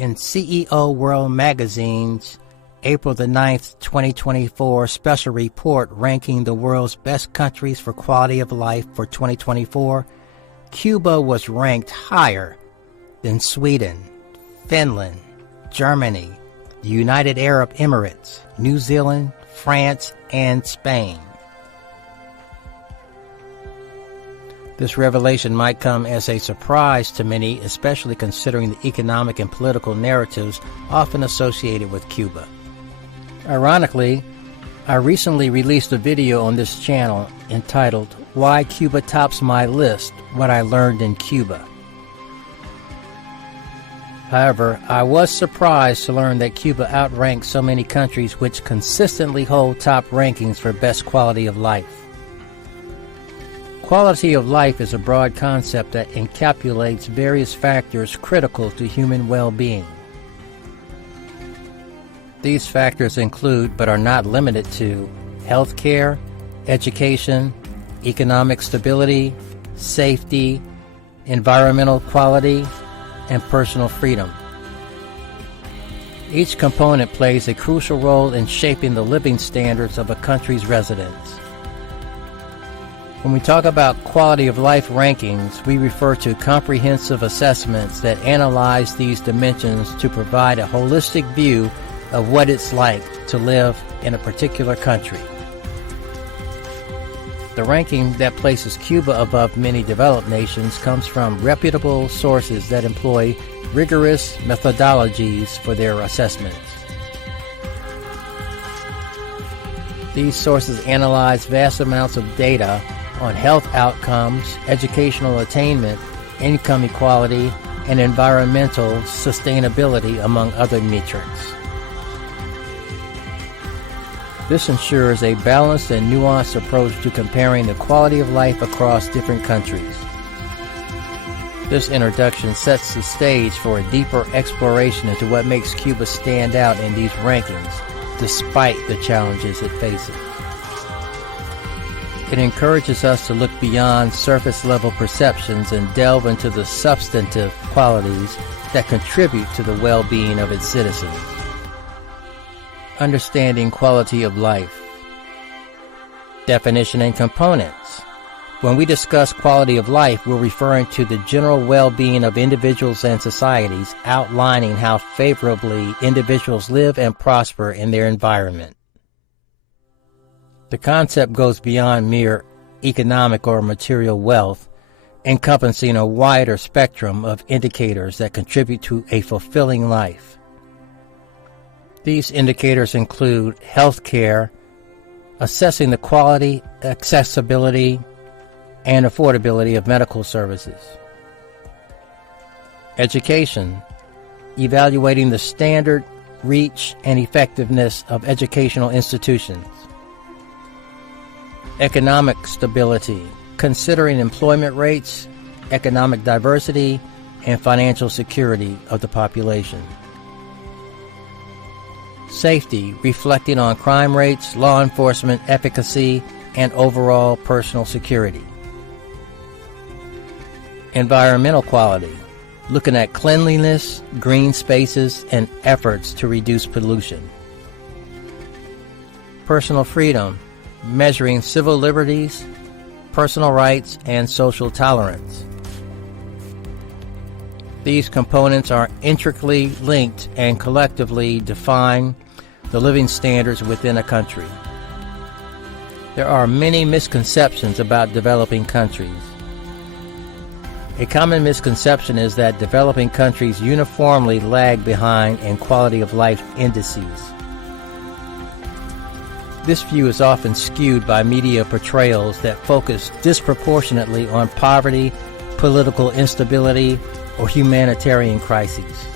in CEO World Magazine's April the 9th, 2024 special report ranking the world's best countries for quality of life for 2024, Cuba was ranked higher than Sweden, Finland, Germany, the United Arab Emirates, New Zealand, France, and Spain. This revelation might come as a surprise to many, especially considering the economic and political narratives often associated with Cuba. Ironically, I recently released a video on this channel entitled, "Why Cuba Tops My List, What I Learned in Cuba." However, I was surprised to learn that Cuba outranks so many countries which consistently hold top rankings for best quality of life. Quality of life is a broad concept that encapsulates various factors critical to human well-being. These factors include, but are not limited to, health care, education, economic stability, safety, environmental quality, and personal freedom. Each component plays a crucial role in shaping the living standards of a country's residents. When we talk about quality of life rankings, we refer to comprehensive assessments that analyze these dimensions to provide a holistic view of what it's like to live in a particular country. The ranking that places Cuba above many developed nations comes from reputable sources that employ rigorous methodologies for their assessments. These sources analyze vast amounts of data on health outcomes, educational attainment, income equality, and environmental sustainability, among other metrics. This ensures a balanced and nuanced approach to comparing the quality of life across different countries. This introduction sets the stage for a deeper exploration into what makes Cuba stand out in these rankings, despite the challenges it faces. It encourages us to look beyond surface-level perceptions and delve into the substantive qualities that contribute to the well-being of its citizens. Understanding quality of life. Definition and components. When we discuss quality of life, we're referring to the general well-being of individuals and societies, outlining how favorably individuals live and prosper in their environment. The concept goes beyond mere economic or material wealth, encompassing a wider spectrum of indicators that contribute to a fulfilling life. These indicators include health care, assessing the quality, accessibility, and affordability of medical services. Education, evaluating the standard, reach, and effectiveness of educational institutions. Economic stability, considering employment rates, economic diversity, and financial security of the population. Safety, reflecting on crime rates, law enforcement efficacy, and overall personal security. Environmental quality, looking at cleanliness, green spaces, and efforts to reduce pollution. Personal freedom, measuring civil liberties, personal rights, and social tolerance. These components are intricately linked and collectively define the living standards within a country. There are many misconceptions about developing countries. A common misconception is that developing countries uniformly lag behind in quality of life indices. This view is often skewed by media portrayals that focus disproportionately on poverty, political instability, or humanitarian crises.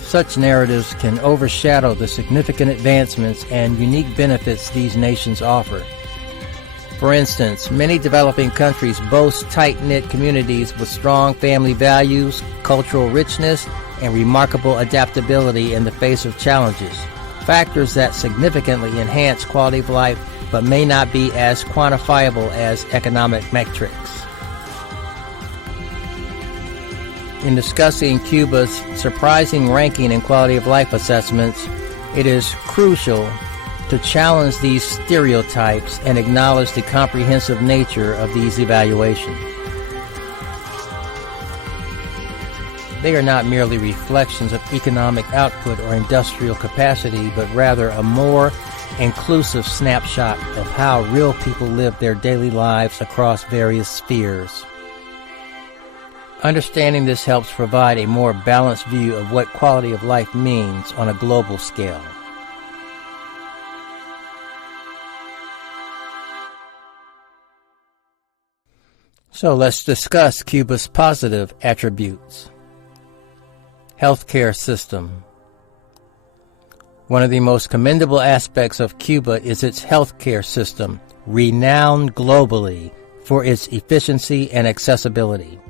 Such narratives can overshadow the significant advancements and unique benefits these nations offer. For instance, many developing countries boast tight-knit communities with strong family values, cultural richness, and remarkable adaptability in the face of challenges, factors that significantly enhance quality of life but may not be as quantifiable as economic metrics. In discussing Cuba's surprising ranking in quality of life assessments, it is crucial to challenge these stereotypes and acknowledge the comprehensive nature of these evaluations. They are not merely reflections of economic output or industrial capacity, but rather a more inclusive snapshot of how real people live their daily lives across various spheres. Understanding this helps provide a more balanced view of what quality of life means on a global scale. So let's discuss Cuba's positive attributes. Healthcare system. One of the most commendable aspects of Cuba is its healthcare system, renowned globally for its efficiency and accessibility.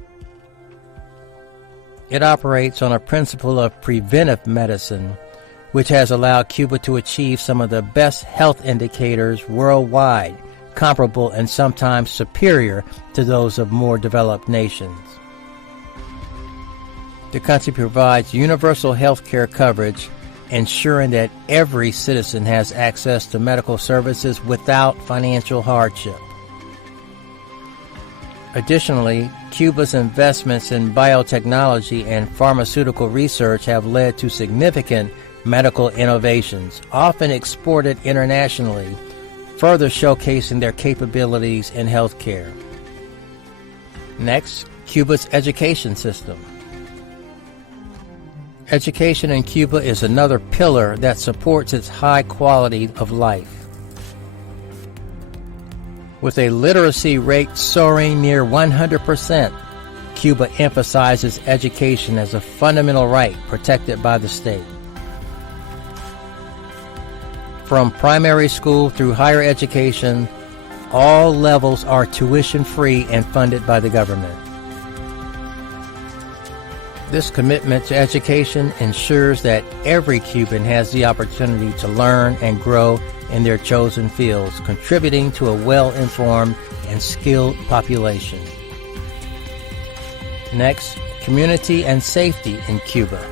It operates on a principle of preventive medicine, which has allowed Cuba to achieve some of the best health indicators worldwide, comparable and sometimes superior to those of more developed nations. The country provides universal health care coverage, ensuring that every citizen has access to medical services without financial hardship. Additionally, Cuba's investments in biotechnology and pharmaceutical research have led to significant medical innovations, often exported internationally, further showcasing their capabilities in healthcare. Next, Cuba's education system. Education in Cuba is another pillar that supports its high quality of life. With a literacy rate soaring near 100%, Cuba emphasizes education as a fundamental right protected by the state. From primary school through higher education, all levels are tuition-free and funded by the government. This commitment to education ensures that every Cuban has the opportunity to learn and grow in their chosen fields, contributing to a well-informed and skilled population. Next, community and safety in Cuba.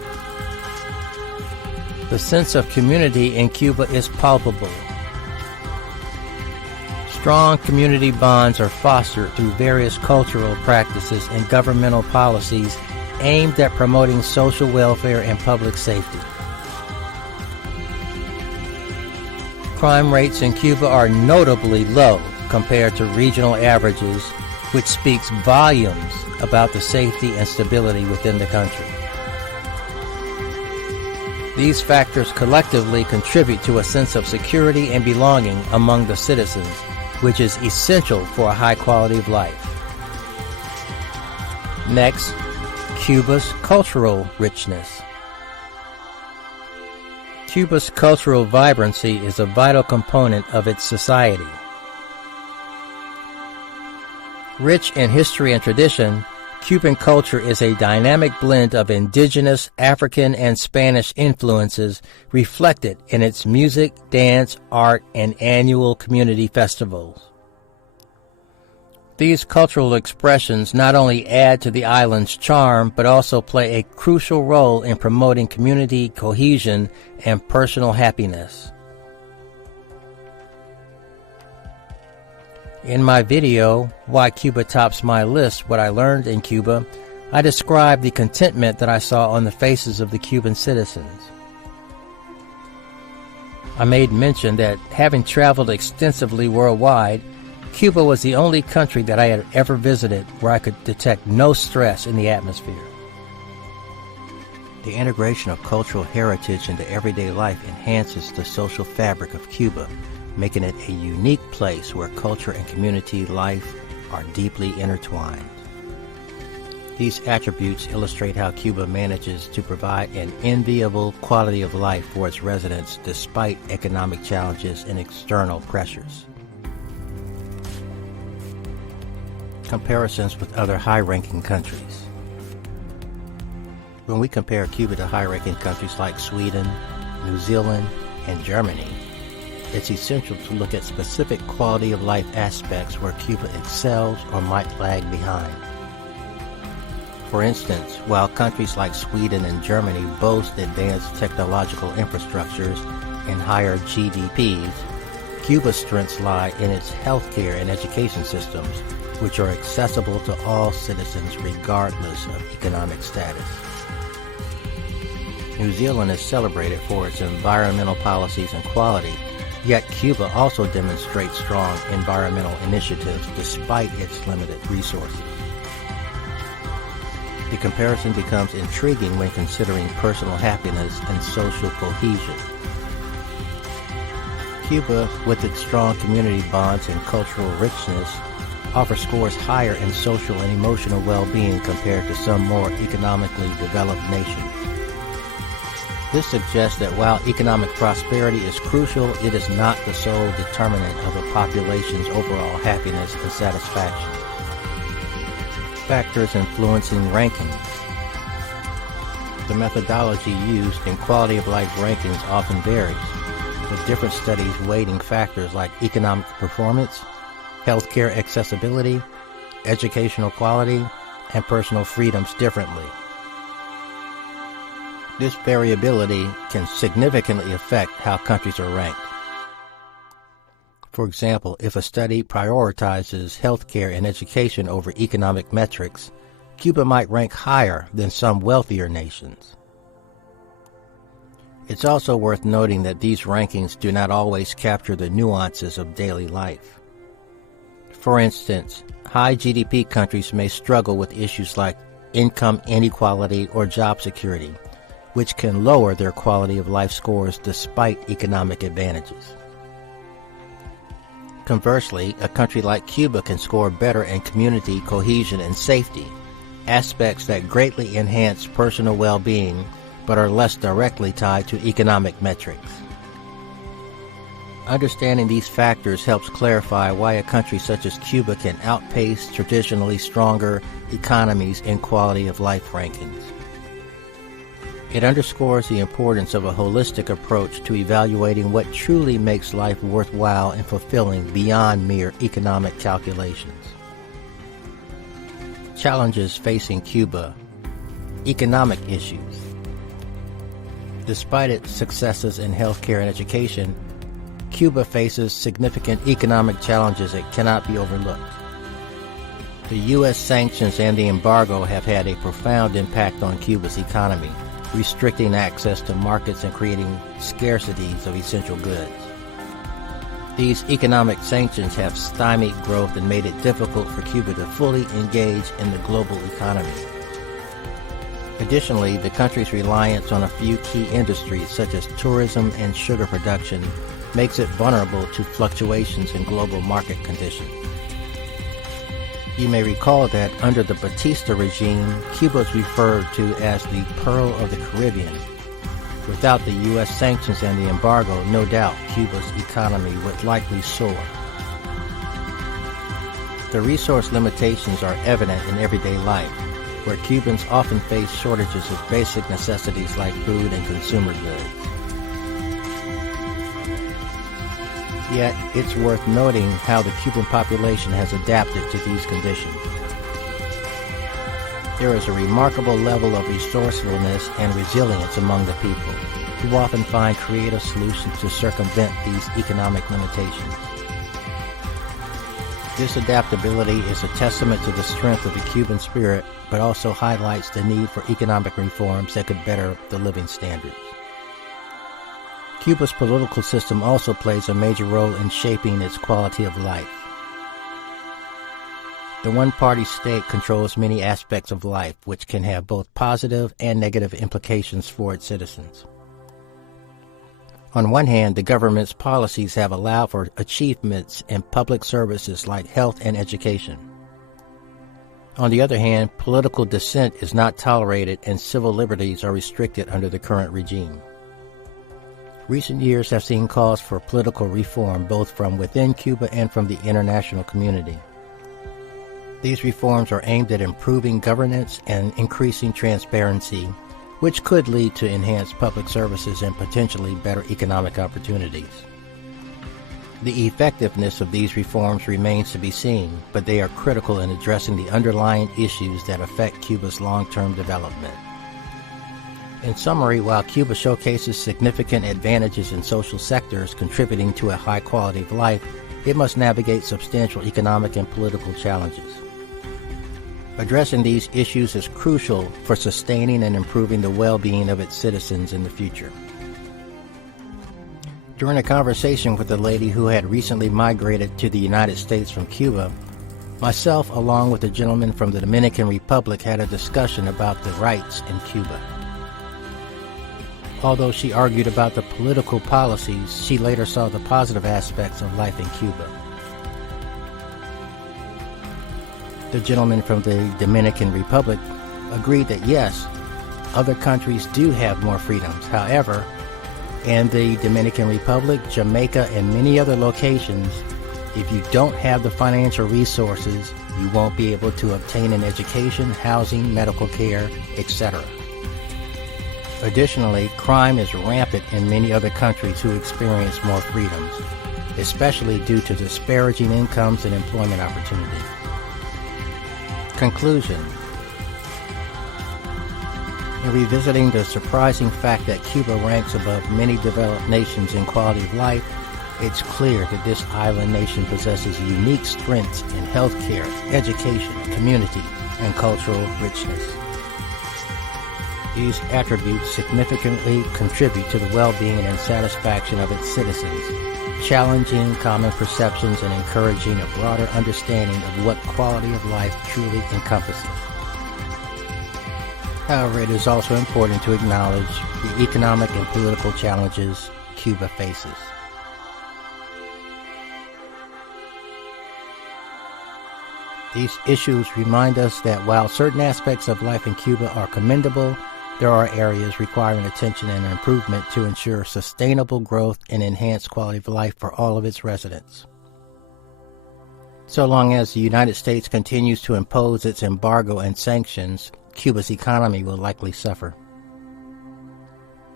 The sense of community in Cuba is palpable. Strong community bonds are fostered through various cultural practices and governmental policies aimed at promoting social welfare and public safety. Crime rates in Cuba are notably low compared to regional averages, which speaks volumes about the safety and stability within the country. These factors collectively contribute to a sense of security and belonging among the citizens, which is essential for a high quality of life. Next, Cuba's cultural richness. Cuba's cultural vibrancy is a vital component of its society. Rich in history and tradition, Cuban culture is a dynamic blend of indigenous, African, and Spanish influences reflected in its music, dance, art, and annual community festivals. These cultural expressions not only add to the island's charm, but also play a crucial role in promoting community cohesion and personal happiness. In my video, Why Cuba Tops My List, What I Learned in Cuba, I described the contentment that I saw on the faces of the Cuban citizens. I made mention that having traveled extensively worldwide, Cuba was the only country that I had ever visited where I could detect no stress in the atmosphere. The integration of cultural heritage into everyday life enhances the social fabric of Cuba, making it a unique place where culture and community life are deeply intertwined. These attributes illustrate how Cuba manages to provide an enviable quality of life for its residents despite economic challenges and external pressures. Comparisons with other high-ranking countries. When we compare Cuba to high-ranking countries like Sweden, New Zealand, and Germany, it's essential to look at specific quality of life aspects where Cuba excels or might lag behind. For instance, while countries like Sweden and Germany boast advanced technological infrastructures and higher GDPs, Cuba's strengths lie in its healthcare and education systems, which are accessible to all citizens regardless of economic status. New Zealand is celebrated for its environmental policies and quality, yet Cuba also demonstrates strong environmental initiatives despite its limited resources. The comparison becomes intriguing when considering personal happiness and social cohesion. Cuba, with its strong community bonds and cultural richness, offers scores higher in social and emotional well-being compared to some more economically developed nations. This suggests that while economic prosperity is crucial, it is not the sole determinant of a population's overall happiness and satisfaction. Factors influencing rankings. The methodology used in quality of life rankings often varies, with different studies weighting factors like economic performance, healthcare accessibility, educational quality, and personal freedoms differently. This variability can significantly affect how countries are ranked. For example, if a study prioritizes healthcare and education over economic metrics, Cuba might rank higher than some wealthier nations. It's also worth noting that these rankings do not always capture the nuances of daily life. For instance, high GDP countries may struggle with issues like income inequality or job security, which can lower their quality of life scores despite economic advantages. Conversely, a country like Cuba can score better in community cohesion and safety, aspects that greatly enhance personal well-being but are less directly tied to economic metrics. Understanding these factors helps clarify why a country such as Cuba can outpace traditionally stronger economies in quality of life rankings. It underscores the importance of a holistic approach to evaluating what truly makes life worthwhile and fulfilling beyond mere economic calculations. Challenges facing Cuba. Economic issues. Despite its successes in healthcare and education, Cuba faces significant economic challenges that cannot be overlooked. The U.S. sanctions and the embargo have had a profound impact on Cuba's economy, restricting access to markets and creating scarcities of essential goods. These economic sanctions have stymied growth and made it difficult for Cuba to fully engage in the global economy. Additionally, the country's reliance on a few key industries such as tourism and sugar production makes it vulnerable to fluctuations in global market conditions. You may recall that under the Batista regime, Cuba was referred to as the Pearl of the Caribbean. Without the U.S. sanctions and the embargo, no doubt Cuba's economy would likely soar. The resource limitations are evident in everyday life, where Cubans often face shortages of basic necessities like food and consumer goods. Yet, it's worth noting how the Cuban population has adapted to these conditions. There is a remarkable level of resourcefulness and resilience among the people, who often find creative solutions to circumvent these economic limitations. This adaptability is a testament to the strength of the Cuban spirit, but also highlights the need for economic reforms that could better the living standards. Cuba's political system also plays a major role in shaping its quality of life. The one-party state controls many aspects of life, which can have both positive and negative implications for its citizens. On one hand, the government's policies have allowed for achievements in public services like health and education. On the other hand, political dissent is not tolerated and civil liberties are restricted under the current regime. Recent years have seen calls for political reform both from within Cuba and from the international community. These reforms are aimed at improving governance and increasing transparency, which could lead to enhanced public services and potentially better economic opportunities. The effectiveness of these reforms remains to be seen, but they are critical in addressing the underlying issues that affect Cuba's long-term development. In summary, while Cuba showcases significant advantages in social sectors contributing to a high quality of life, it must navigate substantial economic and political challenges. Addressing these issues is crucial for sustaining and improving the well-being of its citizens in the future. During a conversation with a lady who had recently migrated to the United States from Cuba, myself, along with a gentleman from the Dominican Republic, had a discussion about the rights in Cuba. Although she argued about the political policies, she later saw the positive aspects of life in Cuba. The gentleman from the Dominican Republic agreed that yes, other countries do have more freedoms. However, in the Dominican Republic, Jamaica, and many other locations, if you don't have the financial resources, you won't be able to obtain an education, housing, medical care, etc. Additionally, crime is rampant in many other countries who experience more freedoms, especially due to disparaging incomes and employment opportunities. Conclusion. In revisiting the surprising fact that Cuba ranks above many developed nations in quality of life, it's clear that this island nation possesses unique strengths in healthcare, education, community, and cultural richness. These attributes significantly contribute to the well-being and satisfaction of its citizens, challenging common perceptions and encouraging a broader understanding of what quality of life truly encompasses. However, it is also important to acknowledge the economic and political challenges Cuba faces. These issues remind us that while certain aspects of life in Cuba are commendable, there are areas requiring attention and improvement to ensure sustainable growth and enhanced quality of life for all of its residents. So long as the United States continues to impose its embargo and sanctions, Cuba's economy will likely suffer.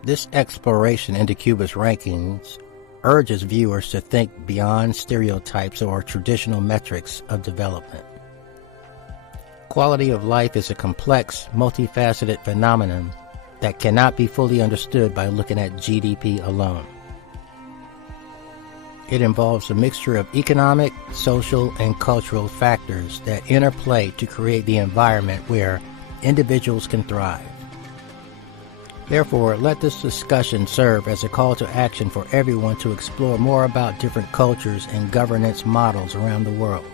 This exploration into Cuba's rankings urges viewers to think beyond stereotypes or traditional metrics of development. Quality of life is a complex, multifaceted phenomenon that cannot be fully understood by looking at GDP alone. It involves a mixture of economic, social, and cultural factors that interplay to create the environment where individuals can thrive. Therefore, let this discussion serve as a call to action for everyone to explore more about different cultures and governance models around the world.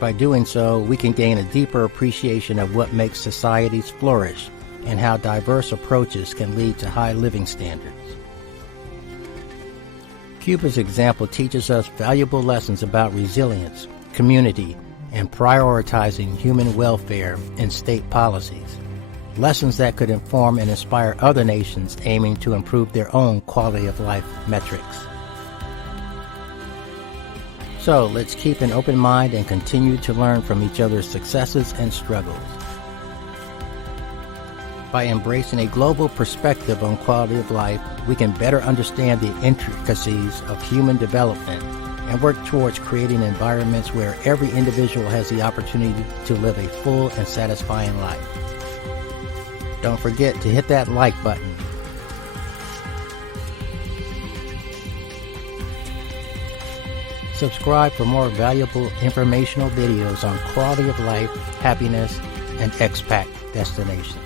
By doing so, we can gain a deeper appreciation of what makes societies flourish and how diverse approaches can lead to high living standards. Cuba's example teaches us valuable lessons about resilience, community, and prioritizing human welfare in state policies, lessons that could inform and inspire other nations aiming to improve their own quality of life metrics. So let's keep an open mind and continue to learn from each other's successes and struggles. By embracing a global perspective on quality of life, we can better understand the intricacies of human development and work towards creating environments where every individual has the opportunity to live a full and satisfying life. Don't forget to hit that like button. Subscribe for more valuable informational videos on quality of life, happiness, and expat destinations.